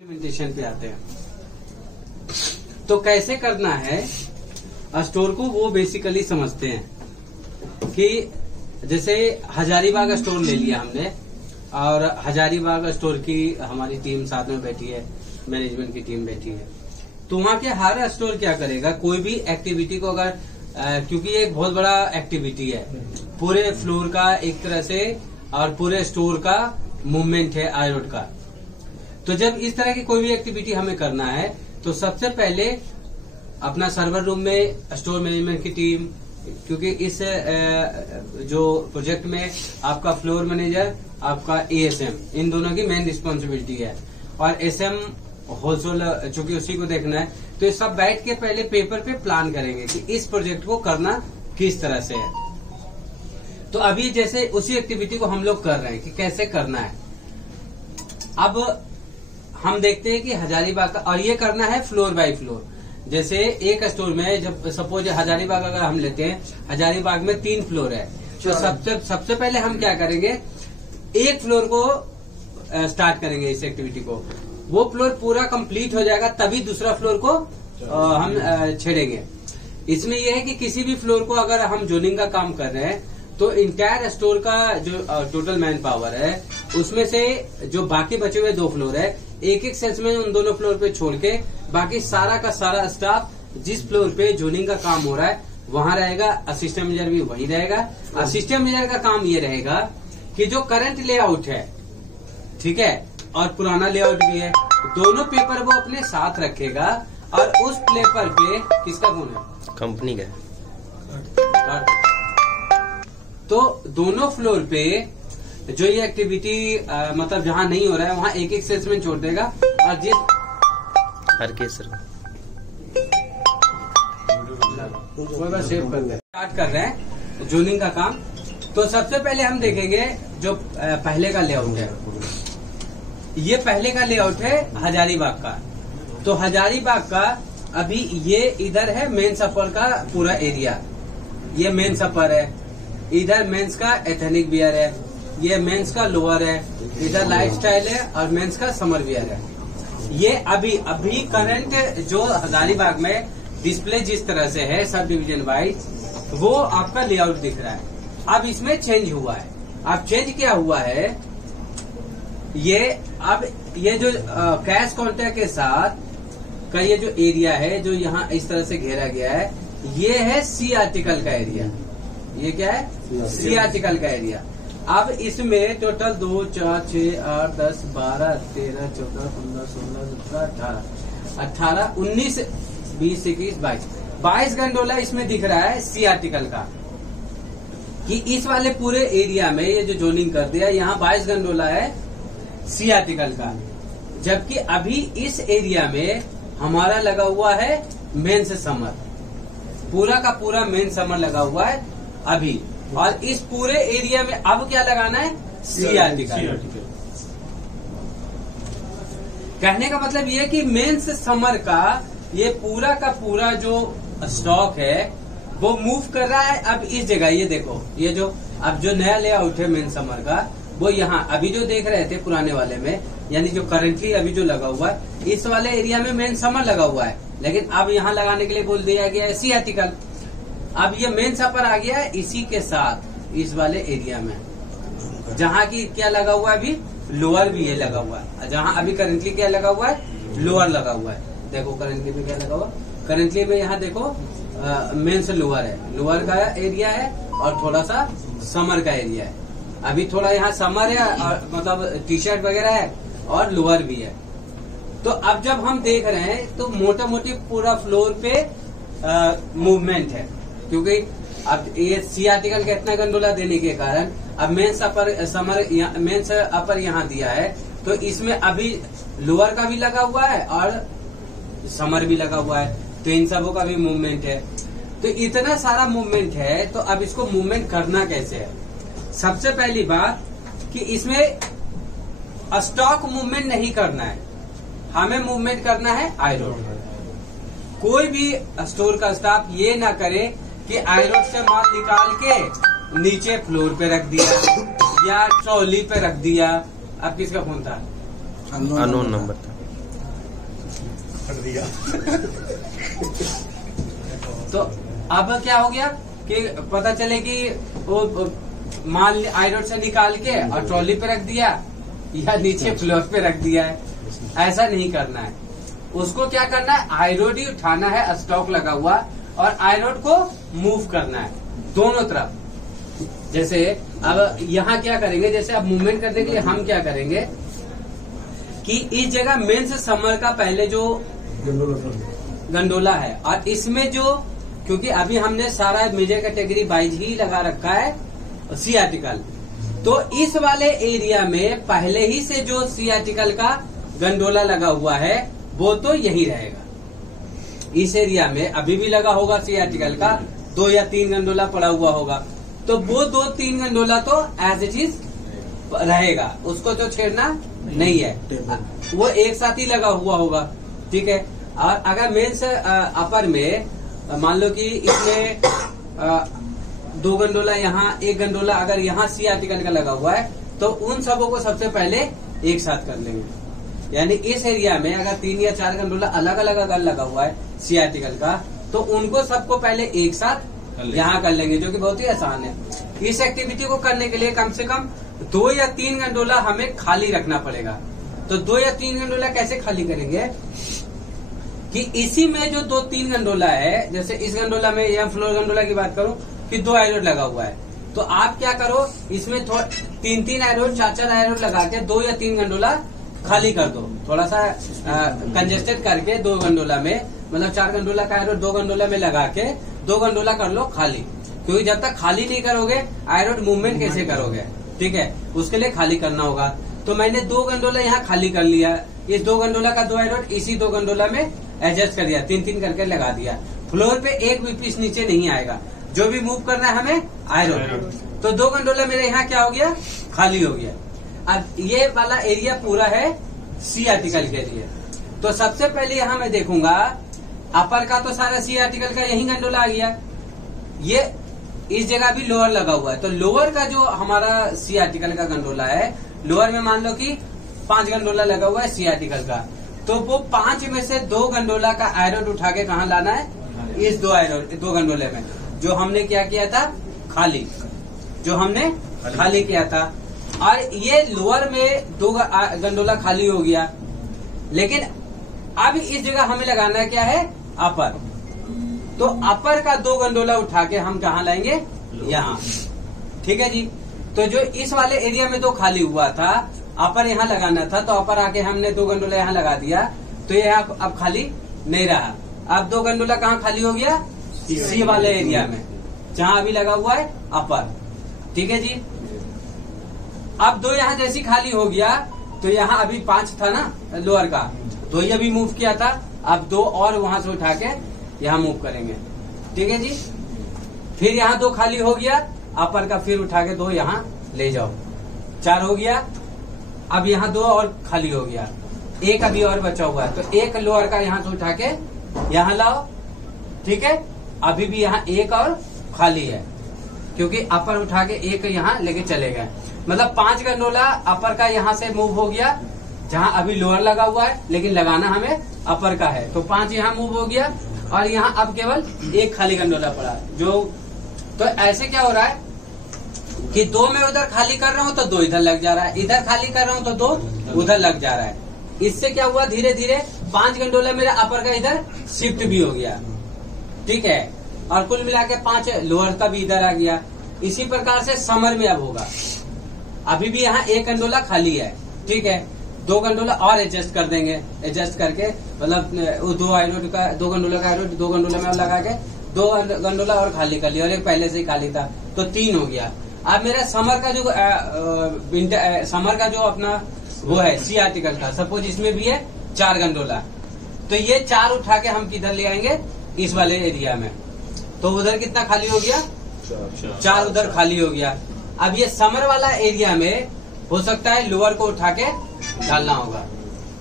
Implementation पे आते हैं। तो कैसे करना है स्टोर को, वो बेसिकली समझते हैं कि जैसे हजारीबाग स्टोर ले लिया हमने, और हजारीबाग स्टोर की हमारी टीम साथ में बैठी है, मैनेजमेंट की टीम बैठी है। तो वहाँ के हर स्टोर क्या करेगा, कोई भी एक्टिविटी को अगर क्योंकि ये एक बहुत बड़ा एक्टिविटी है, पूरे फ्लोर का एक तरह से और पूरे स्टोर का मूवमेंट है आई रोड का। तो जब इस तरह की कोई भी एक्टिविटी हमें करना है तो सबसे पहले अपना सर्वर रूम में स्टोर मैनेजमेंट की टीम, क्योंकि इस जो प्रोजेक्ट में आपका फ्लोर मैनेजर, आपका एएसएम, इन दोनों की मेन रिस्पॉन्सिबिलिटी है, और एसएम होलसेल चूंकि उसी को देखना है। तो ये सब बैठ के पहले पेपर पे प्लान करेंगे कि इस प्रोजेक्ट को करना किस तरह से है। तो अभी जैसे उसी एक्टिविटी को हम लोग कर रहे हैं कि कैसे करना है। अब हम देखते हैं कि हजारीबाग का, और ये करना है फ्लोर बाय फ्लोर। जैसे एक स्टोर में जब सपोज हजारीबाग अगर हम लेते हैं, हजारीबाग में 3 फ्लोर है, तो सबसे पहले हम क्या करेंगे, एक फ्लोर को स्टार्ट करेंगे इस एक्टिविटी को। वो फ्लोर पूरा कंप्लीट हो जाएगा तभी दूसरा फ्लोर को हम छेड़ेंगे। इसमें यह है कि किसी भी फ्लोर को अगर हम जोनिंग का काम कर रहे हैं तो इंटायर स्टोर का जो टोटल मैन पावर है, उसमें से जो बाकी बचे हुए 2 फ्लोर है, एक एक सेल्समैन उन दोनों फ्लोर पे छोड़ के बाकी सारा का सारा स्टाफ जिस फ्लोर पे जोनिंग का काम हो रहा है वहां रहेगा। असिस्टेंट मैनेजर भी वहीं रहेगा। असिस्टेंट मैनेजर का काम ये रहेगा कि जो करंट लेआउट है, ठीक है, और पुराना लेआउट भी है, दोनों पेपर वो अपने साथ रखेगा। और उस पेपर पे किसका फोन है? कंपनी का। तो दोनों फ्लोर पे जो ये एक्टिविटी मतलब जहां नहीं हो रहा है वहां एक एक सेल्समैन छोड़ देगा, और जिस हर केस सर स्टार्ट कर रहे हैं जोनिंग का काम। तो सबसे पहले हम देखेंगे जो पहले का लेआउट है। ये पहले का लेआउट है हजारीबाग का। तो हजारीबाग का अभी ये इधर है मेंस अपर का पूरा एरिया, ये मेंस अपर है, इधर मेंस का एथनिक वियर है, ये मेंस का लोअर है, इधर लाइफस्टाइल है, और मेंस का समर वियर है। ये अभी करंट जो हजारीबाग में डिस्प्ले जिस तरह से है सब डिवीजन वाइज, वो आपका लेआउट दिख रहा है। अब इसमें चेंज हुआ है। अब चेंज क्या हुआ है, ये जो कैश काउंटर के साथ का ये जो एरिया है, जो यहाँ इस तरह से घेरा गया है, ये है सी आर्टिकल का एरिया। ये क्या है? सी आर्टिकल का एरिया। अब इसमें टोटल 2, 4, 6, 8, 10, 12, 13, 14, 15, 16, 17, 18, 19, 20, 21, 22 गंडोला इसमें दिख रहा है सी आर्टिकल का। कि इस वाले पूरे एरिया में ये जो जोनिंग कर दिया, यहाँ 22 गंडोला है सी आर्टिकल का। जबकि अभी इस एरिया में हमारा लगा हुआ है मेंस समर, पूरा का पूरा मेन समर लगा हुआ है अभी। और इस पूरे एरिया में अब क्या लगाना है? C article. कहने का मतलब ये कि मेंस समर का ये पूरा का पूरा जो स्टॉक है वो मूव कर रहा है अब इस जगह। ये देखो, ये जो अब जो नया लेआउट है मेन समर का, वो यहाँ अभी जो देख रहे थे पुराने वाले में, यानी जो करंटली अभी जो लगा हुआ है इस वाले एरिया में मेन समर लगा हुआ है, लेकिन अब यहाँ लगाने के लिए बोल दिया गया है सी आर्टिकल। अब ये मेन सपर आ गया है इसी के साथ इस वाले एरिया में, जहाँ की क्या लगा हुआ है, अभी लोअर भी ये लगा हुआ है। जहाँ अभी करंटली क्या लगा हुआ है? लोअर लगा हुआ है। देखो करंटली में क्या लगा हुआ, करंटली में यहाँ देखो मेन से लोअर है, लोअर का एरिया है, और थोड़ा सा समर का एरिया है। अभी थोड़ा यहाँ समर है, और मतलब टी शर्ट वगैरह है, और लोअर भी है। तो अब जब हम देख रहे हैं तो मोटा मोटी पूरा फ्लोर पे मूवमेंट है, क्योंकि अब ये सी आर्टिकल का इतना गंडोला देने के कारण अब मेंस अपर समर मेंस अपर यहाँ दिया है, तो इसमें अभी लोअर का भी लगा हुआ है और समर भी लगा हुआ है, तो इन सबों का भी मूवमेंट है। तो इतना सारा मूवमेंट है, तो अब इसको मूवमेंट करना कैसे है? सबसे पहली बात कि इसमें स्टॉक मूवमेंट नहीं करना है, हमें मूवमेंट करना है आई रोड। कोई भी स्टोर का स्टाफ ये ना करे कि आई रोड से माल निकाल के नीचे फ्लोर पे रख दिया या ट्रॉली पे रख दिया। अब किसका फोन था? अननोन नंबर था। फट दिया। तो अब क्या हो गया कि पता चले कि वो माल आयरन से निकाल के और ट्रॉली पे रख दिया या नीचे फ्लोर पे रख दिया है। ऐसा नहीं करना है। उसको क्या करना है, आयरन ही उठाना है स्टॉक लगा हुआ, और आयरन को मूव करना है दोनों तरफ। जैसे अब यहाँ क्या करेंगे, जैसे अब मूवमेंट करने के लिए हम क्या करेंगे कि इस जगह मेन से समर का पहले जो गंडोला है, और इसमें जो, क्योंकि अभी हमने सारा मेजर कैटेगरी वाइज ही लगा रखा है सी आर्टिकल, तो इस वाले एरिया में पहले ही से जो सी आर्टिकल का गंडोला लगा हुआ है वो तो यही रहेगा। इस एरिया में अभी भी लगा होगा सी आर्टिकल का 2 या 3 गंडोला पड़ा हुआ होगा, तो वो 2-3 गंडोला तो एज इट इज रहेगा, उसको तो छेड़ना नहीं है, वो एक साथ ही लगा हुआ होगा। ठीक है। और अगर मेंस अपर में मान लो कि इसमें 2 गंडोला यहाँ, 1 गंडोला अगर यहाँ सी आर्टिकल का लगा हुआ है, तो उन सबों को सबसे पहले एक साथ कर लेंगे। यानी इस एरिया में अगर 3 या 4 गंडोला अलग अलग अगर लगा हुआ है सी आर्टिकल का, तो उनको सबको पहले एक साथ यहाँ कर लेंगे, जो कि बहुत ही आसान है। इस एक्टिविटी को करने के लिए कम से कम 2 या 3 गंडोला हमें खाली रखना पड़ेगा। तो 2 या 3 गंडोला कैसे खाली करेंगे कि इसी में जो 2-3 गंडोला है, जैसे इस गंडोला में या फ्लोर गंडोला की बात करूं कि 2 आयरन लगा हुआ है, तो आप क्या करो, इसमें 3-3 आयरन 4-4 आयरन लगा के 2 या 3 गंडोला खाली कर दो, थोड़ा सा कंजेस्टेड करके 2 गंडोला में, मतलब 4 गंडोला का आयरन 2 गंडोला में लगा के 2 गंडोला कर लो खाली। क्योंकि जब तक खाली नहीं करोगे आयरन मूवमेंट कैसे करोगे। ठीक है, उसके लिए खाली करना होगा। तो मैंने 2 गंडोला यहाँ खाली कर लिया, इस 2 गंडोला का 2 आयरन इसी 2 गंडोला में एडजस्ट कर दिया, 3-3 करके लगा दिया। फ्लोर पे एक भी पीस नीचे नहीं आएगा, जो भी मूव करना है हमें आयरन। तो 2 गंडोला मेरे यहाँ क्या हो गया, खाली हो गया। अब ये वाला एरिया पूरा है सी आर्टिकल के लिए। तो सबसे पहले यहाँ मैं देखूंगा अपर का तो सारा सी आर्टिकल का यही गंडोला आ गया, ये इस जगह भी लोअर लगा हुआ है। तो लोअर का जो हमारा सी आर्टिकल का गंडोला है, लोअर में मान लो कि 5 गंडोला लगा हुआ है सी आर्टिकल का, तो वो 5 में से 2 गंडोला का आयरन उठा के कहाँ लाना है, इस 2 गंडोले में, जो हमने क्या किया था, खाली, जो हमने खाली किया था। और ये लोअर में 2 गंडोला खाली हो गया, लेकिन अब इस जगह हमें लगाना क्या है, अपर। तो अपर का 2 गंडोला उठा के हम कहाँ लाएंगे, यहाँ। ठीक है जी। तो जो इस वाले एरिया में 2 खाली हुआ था, अपर यहाँ लगाना था, तो अपर आके हमने 2 गंडोला यहाँ लगा दिया, तो ये अब खाली नहीं रहा। अब 2 गंडोला कहाँ खाली हो गया, इसी वाले एरिया में जहाँ अभी लगा हुआ है अपर। ठीक है जी। अब 2 यहाँ जैसी खाली हो गया, तो यहाँ अभी 5 था ना लोअर का, तो ये भी मूव किया था, अब 2 और वहां से उठा के यहाँ मूव करेंगे। ठीक है जी। फिर यहाँ 2 खाली हो गया, अपर का फिर उठा के 2 यहाँ ले जाओ, 4 हो गया। अब यहाँ 2 और खाली हो गया, 1 अभी और बचा हुआ है, तो 1 लोअर का यहाँ से उठा के यहाँ लाओ। ठीक है, अभी भी यहाँ 1 और खाली है, क्योंकि अपर उठा के 1 यहाँ लेके चले गए। मतलब 5 गंडोला अपर का यहाँ से मूव हो गया, जहाँ अभी लोअर लगा हुआ है, लेकिन लगाना हमें अपर का है, तो 5 यहाँ मूव हो गया, और यहाँ अब केवल 1 खाली गंडोला पड़ा। जो तो ऐसे क्या हो रहा है कि 2 में उधर खाली कर रहा हूँ तो 2 इधर लग जा रहा है, इधर खाली कर रहा हूँ तो 2 उधर लग जा रहा है। इससे क्या हुआ, धीरे धीरे 5 गंडोला मेरा अपर का इधर शिफ्ट भी हो गया। ठीक है, और कुल मिला के 5 लोअर का भी इधर आ गया। इसी प्रकार से समर में अब होगा, अभी भी यहाँ 1 गंडोला खाली है। ठीक है, 2 गंडोला और एडजस्ट कर देंगे, एडजस्ट करके मतलब 2 आयरन का 2 गंडोला का आयरन 2 गंडोला में लगा के 2 गंडोला और खाली कर लिया, और 1 पहले से ही खाली था, तो 3 हो गया। अब मेरा समर का जो समर का जो अपना वो है सी आर्टिकल का, सपोज इसमें भी है 4 गंडोला, तो ये 4 उठा के हम किधर ले आएंगे, इस वाले एरिया में। तो उधर कितना खाली हो गया, 4 उधर खाली हो गया। अब ये समर वाला एरिया में हो सकता है लोअर को उठा के डालना होगा,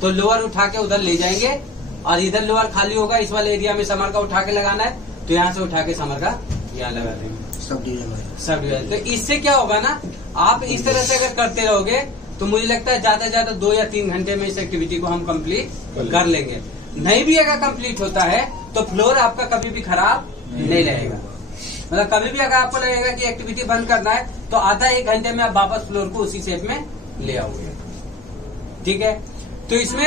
तो लोअर उठा के उधर ले जाएंगे, और इधर लोअर खाली होगा, इस वाले एरिया में समर का उठा के लगाना है, तो यहाँ से उठा के समर का यहाँ लगा देंगे, सब डिवीजन। तो इससे क्या होगा ना, आप इस तरह से अगर करते रहोगे तो मुझे लगता है ज्यादा से ज्यादा 2 या 3 घंटे में इस एक्टिविटी को हम कंप्लीट कर लेंगे। नहीं भी अगर कंप्लीट होता है तो फ्लोर आपका कभी भी खराब नहीं रहेगा। मतलब कभी भी अगर आपको लगेगा कि एक्टिविटी बंद करना है तो आधा एक घंटे में आप वापस फ्लोर को उसी शेप में ले आओगे। ठीक है, तो इसमें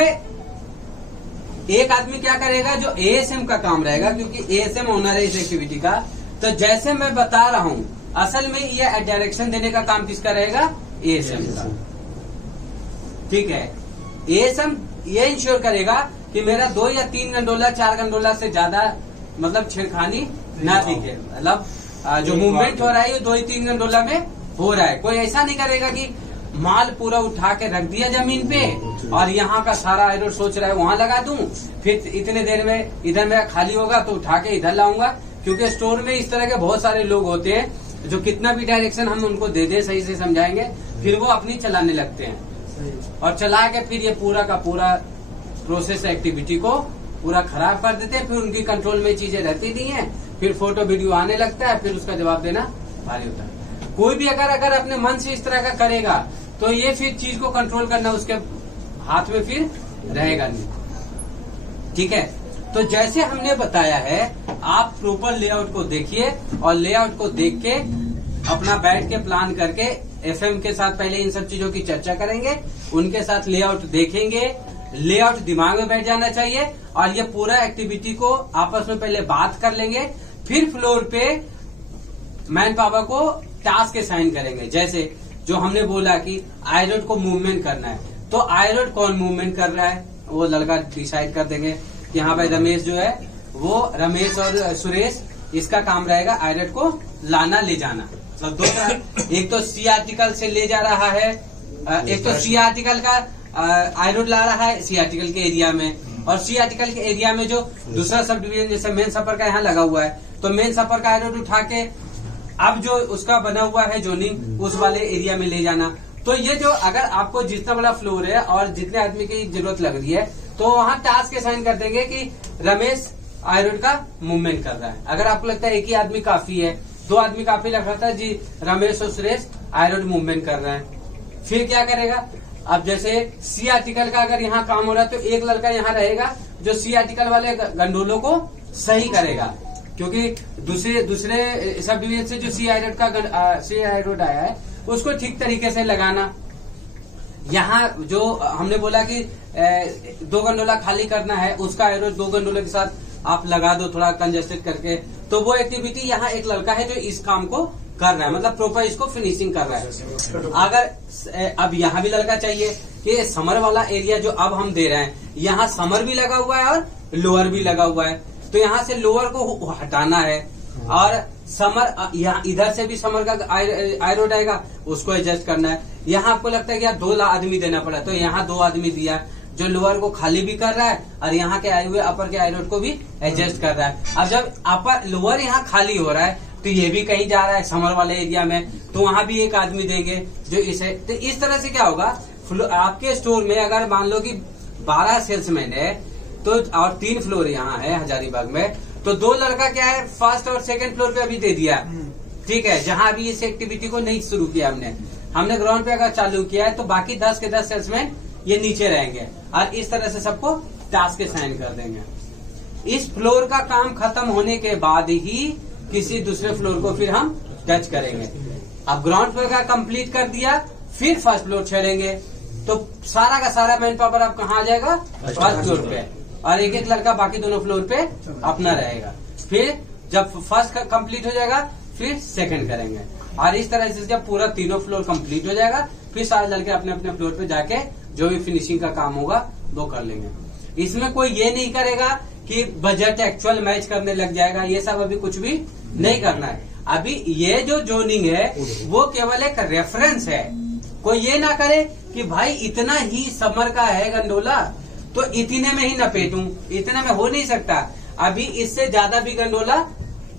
एक आदमी क्या करेगा, जो एएसएम का काम रहेगा, क्योंकि एएसएम ओनर है इस एक्टिविटी का। तो जैसे मैं बता रहा हूं, असल में ये डायरेक्शन देने का काम किसका रहेगा, एएसएम का। ठीक है, एएसएम ये इंश्योर करेगा कि मेरा 2 या 3 गंडोला 4 गंडोला से ज्यादा मतलब छेड़खानी ना दिखे। मतलब जो मूवमेंट हो रहा है ये 2 या 3 गंडोला में हो रहा है। कोई ऐसा नहीं करेगा कि माल पूरा उठा के रख दिया जमीन पे और यहाँ का सारा आयरन सोच रहा है वहां लगा दूं, फिर इतने देर में इधर मेरा खाली होगा तो उठा के इधर लाऊंगा। क्योंकि स्टोर में इस तरह के बहुत सारे लोग होते हैं जो कितना भी डायरेक्शन हम उनको दे दे, सही से समझाएंगे, फिर वो अपनी चलाने लगते हैं और चला के फिर ये पूरा का पूरा प्रोसेस एक्टिविटी को पूरा खराब कर देते हैं। फिर उनकी कंट्रोल में चीजें रहती नहीं है, फिर फोटो वीडियो आने लगता है, फिर उसका जवाब देना भारी होता है। कोई भी अगर अपने मन से इस तरह का करेगा तो ये फिर चीज को कंट्रोल करना उसके हाथ में फिर रहेगा नहीं। ठीक है, तो जैसे हमने बताया है, आप प्रॉपर लेआउट को देखिए और लेआउट को देख के अपना बैठ के प्लान करके एफएम के साथ पहले इन सब चीजों की चर्चा करेंगे, उनके साथ लेआउट देखेंगे। लेआउट दिमाग में बैठ जाना चाहिए और ये पूरा एक्टिविटी को आपस में पहले बात कर लेंगे, फिर फ्लोर पे मैन पावर को टास्क असाइन करेंगे। जैसे जो हमने बोला कि आयरन को मूवमेंट करना है, तो आयरन कौन मूवमेंट कर रहा है वो लड़का डिसाइड कर देंगे। यहाँ पे रमेश जो है वो रमेश और सुरेश, इसका काम रहेगा आयरन को लाना ले जाना। तो दो तरह, एक तो सी आर्टिकल से ले जा रहा है, एक तो सी आर्टिकल का आयरन ला रहा है सी आर्टिकल के एरिया में, और सी आर्टिकल के एरिया में जो दूसरा सब डिवीजन जैसे मेन सफर का यहाँ लगा हुआ है, तो मेन सफर का आयरन उठा के अब जो उसका बना हुआ है जोनिंग उस वाले एरिया में ले जाना। तो ये जो अगर आपको जितना बड़ा फ्लोर है और जितने आदमी की जरूरत लग रही है, तो वहाँ टास्क असाइन कर देंगे कि रमेश आयरन का मूवमेंट कर रहा है। अगर आपको लगता है एक ही आदमी काफी है, 2 आदमी काफी लग रहा था जी, रमेश और सुरेश आयरन मूवमेंट कर रहे हैं, फिर क्या करेगा। अब जैसे सी आर्टिकल का अगर यहाँ काम हो रहा है तो एक लड़का यहाँ रहेगा जो सी आर्टिकल वाले गंडोलों को सही करेगा, क्योंकि दूसरे सब डिवीजन से जो सी आयरन आया है उसको ठीक तरीके से लगाना। यहाँ जो हमने बोला कि 2 गंडोला खाली करना है, उसका आयरन 2 गंडोले के साथ आप लगा दो थोड़ा कंजेस्टेड करके, तो वो एक्टिविटी यहाँ एक लड़का है जो इस काम को कर रहा है, मतलब प्रॉपर इसको फिनिशिंग कर रहा है। अगर अब यहाँ भी लड़का चाहिए कि समर वाला एरिया जो अब हम दे रहे हैं, यहाँ समर भी लगा हुआ है और लोअर भी लगा हुआ है, तो यहाँ से लोअर को हटाना है और समर यहाँ इधर से भी समर का आयरन आएगा, उसको एडजस्ट करना है। यहाँ आपको लगता है कि यार 2 आदमी देना पड़ा, तो यहाँ 2 आदमी दिया जो लोअर को खाली भी कर रहा है और यहाँ के आए हुए अपर के आयरन को भी एडजस्ट कर रहा है। अब जब अपर लोअर यहाँ खाली हो रहा है तो ये भी कहीं जा रहा है समर वाले एरिया में, तो वहां भी एक आदमी देंगे जो इसे, तो इस तरह से क्या होगा, आपके स्टोर में अगर मान लो कि 12 सेल्समैन है तो और 3 फ्लोर यहाँ है हजारीबाग में, तो 2 लड़का क्या है फर्स्ट और सेकंड फ्लोर पे अभी दे दिया, ठीक है, जहां अभी इस एक्टिविटी को नहीं शुरू किया हमने ग्राउंड पे अगर चालू किया है तो बाकी 10 के 10 सेल्समैन ये नीचे रहेंगे और इस तरह से सबको टास्क असाइन कर देंगे। इस फ्लोर का काम खत्म होने के बाद ही किसी दूसरे फ्लोर को फिर हम टच करेंगे। अब ग्राउंड फ्लोर का कंप्लीट कर दिया, फिर फर्स्ट फ्लोर छेड़ेंगे, तो सारा का सारा मैन पावर अब कहाँ आ जाएगा, फर्स्ट फ्लोर पे, और एक एक लड़का बाकी दोनों फ्लोर पे अपना रहेगा। फिर जब फर्स्ट कंप्लीट हो जाएगा फिर सेकंड करेंगे, और इस तरह से जब पूरा तीनों फ्लोर कंप्लीट हो जाएगा फिर सारे लड़के अपने अपने फ्लोर पे जाके जो भी फिनिशिंग का काम होगा वो कर लेंगे। इसमें कोई ये नहीं करेगा कि बजट एक्चुअल मैच करने लग जाएगा, ये सब अभी कुछ भी नहीं करना है। अभी ये जो जोनिंग है वो केवल एक रेफरेंस है। कोई ये ना करे कि भाई इतना ही समर का है गंडोला तो इतने में ही नपेटूं, इतने में हो नहीं सकता। अभी इससे ज्यादा भी गंडोला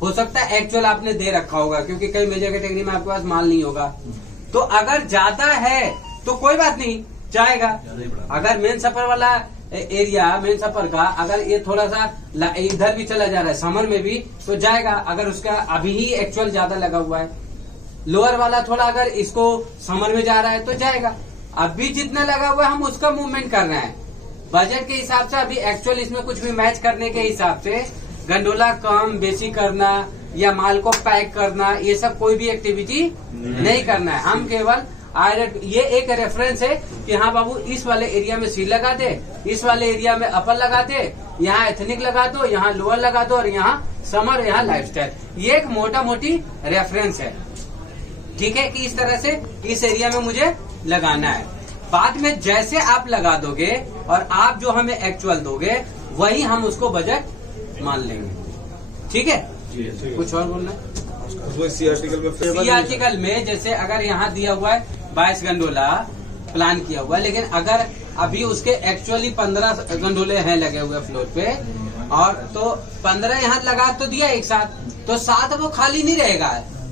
हो सकता है एक्चुअल आपने दे रखा होगा, क्योंकि कई मेजर कैटेगरी में आपके पास माल नहीं होगा। तो अगर ज्यादा है तो कोई बात नहीं, जाएगा। अगर मेन सफर वाला एरिया मेन सफर का अगर ये थोड़ा सा इधर भी चला जा रहा है समर में भी तो जाएगा, अगर उसका अभी ही एक्चुअल ज्यादा लगा हुआ है। लोअर वाला थोड़ा अगर इसको समर में जा रहा है तो जाएगा। अभी जितना लगा हुआ है हम उसका मूवमेंट कर रहे हैं, बजट के हिसाब से अभी एक्चुअल इसमें कुछ भी मैच करने के हिसाब से गंडोला कम बेसी करना या माल को पैक करना, ये सब कोई भी एक्टिविटी नहीं करना है। हम केवल ये एक रेफरेंस है कि हाँ बाबू इस वाले एरिया में सी लगा दे, इस वाले एरिया में अपर लगा दे, यहाँ एथनिक लगा दो, यहाँ लोअर लगा दो और यहाँ समर, यहाँ लाइफस्टाइल। ये एक मोटा मोटी रेफरेंस है, ठीक है, कि इस तरह से इस एरिया में मुझे लगाना है। बाद में जैसे आप लगा दोगे और आप जो हमें एक्चुअल दोगे वही हम उसको बजट मान लेंगे, ठीक है। कुछ और बोलना है? सी आर्टिकल में जैसे अगर यहाँ दिया हुआ है 22 गंडोला प्लान किया हुआ है, लेकिन अगर अभी उसके एक्चुअली 15 गंडोले हैं लगे हुए फ्लोर पे, और तो 15 यहाँ लगा तो दिया एक साथ, तो 7 वो खाली नहीं रहेगा।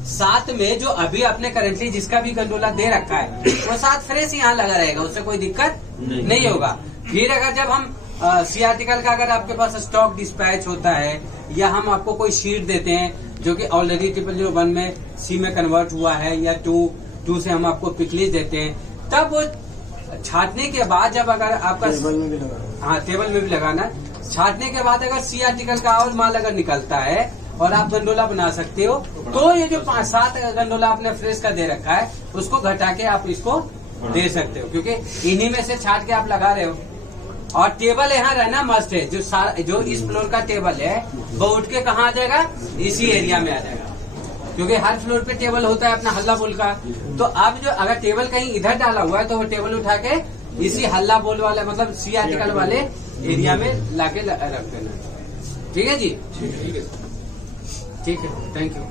7 में जो अभी आपने करेंटली जिसका भी गंडोला दे रखा है वो 7 फ्रेश यहाँ लगा रहेगा, उससे कोई दिक्कत नहीं होगा। फिर अगर जब हम सी आर्टिकल का अगर आपके पास स्टॉक डिस्पैच होता है या हम आपको कोई शीट देते हैं जो कि ऑलरेडी 001 में सी में कन्वर्ट हुआ है या 2 से हम आपको पिकलिस्ट देते हैं, तब वो छाटने के बाद जब अगर आपका टेबल में भी लगाना, छाटने के बाद अगर सी आर्टिकल का और माल अगर निकलता है और आप गंडोला बना सकते हो, तो ये जो 5-7 गंडोला आपने फ्रेश का दे रखा है उसको घटा के आप इसको दे सकते हो, क्योंकि इन्हीं में से छाट के आप लगा रहे हो। और टेबल यहाँ रहना मस्ट है, जो इस फ्लोर का टेबल है वो उठ के कहाँ आ जाएगा, इसी एरिया में आ जाएगा, क्योंकि हर फ्लोर पे टेबल होता है अपना हल्ला बोल का। तो आप जो अगर टेबल कहीं इधर डाला हुआ है तो वो टेबल उठा के इसी हल्ला बोल वाले मतलब सी आर्टिकल वाले एरिया में लाके रख देना, ठीक है जी। ठीक है, थैंक यू।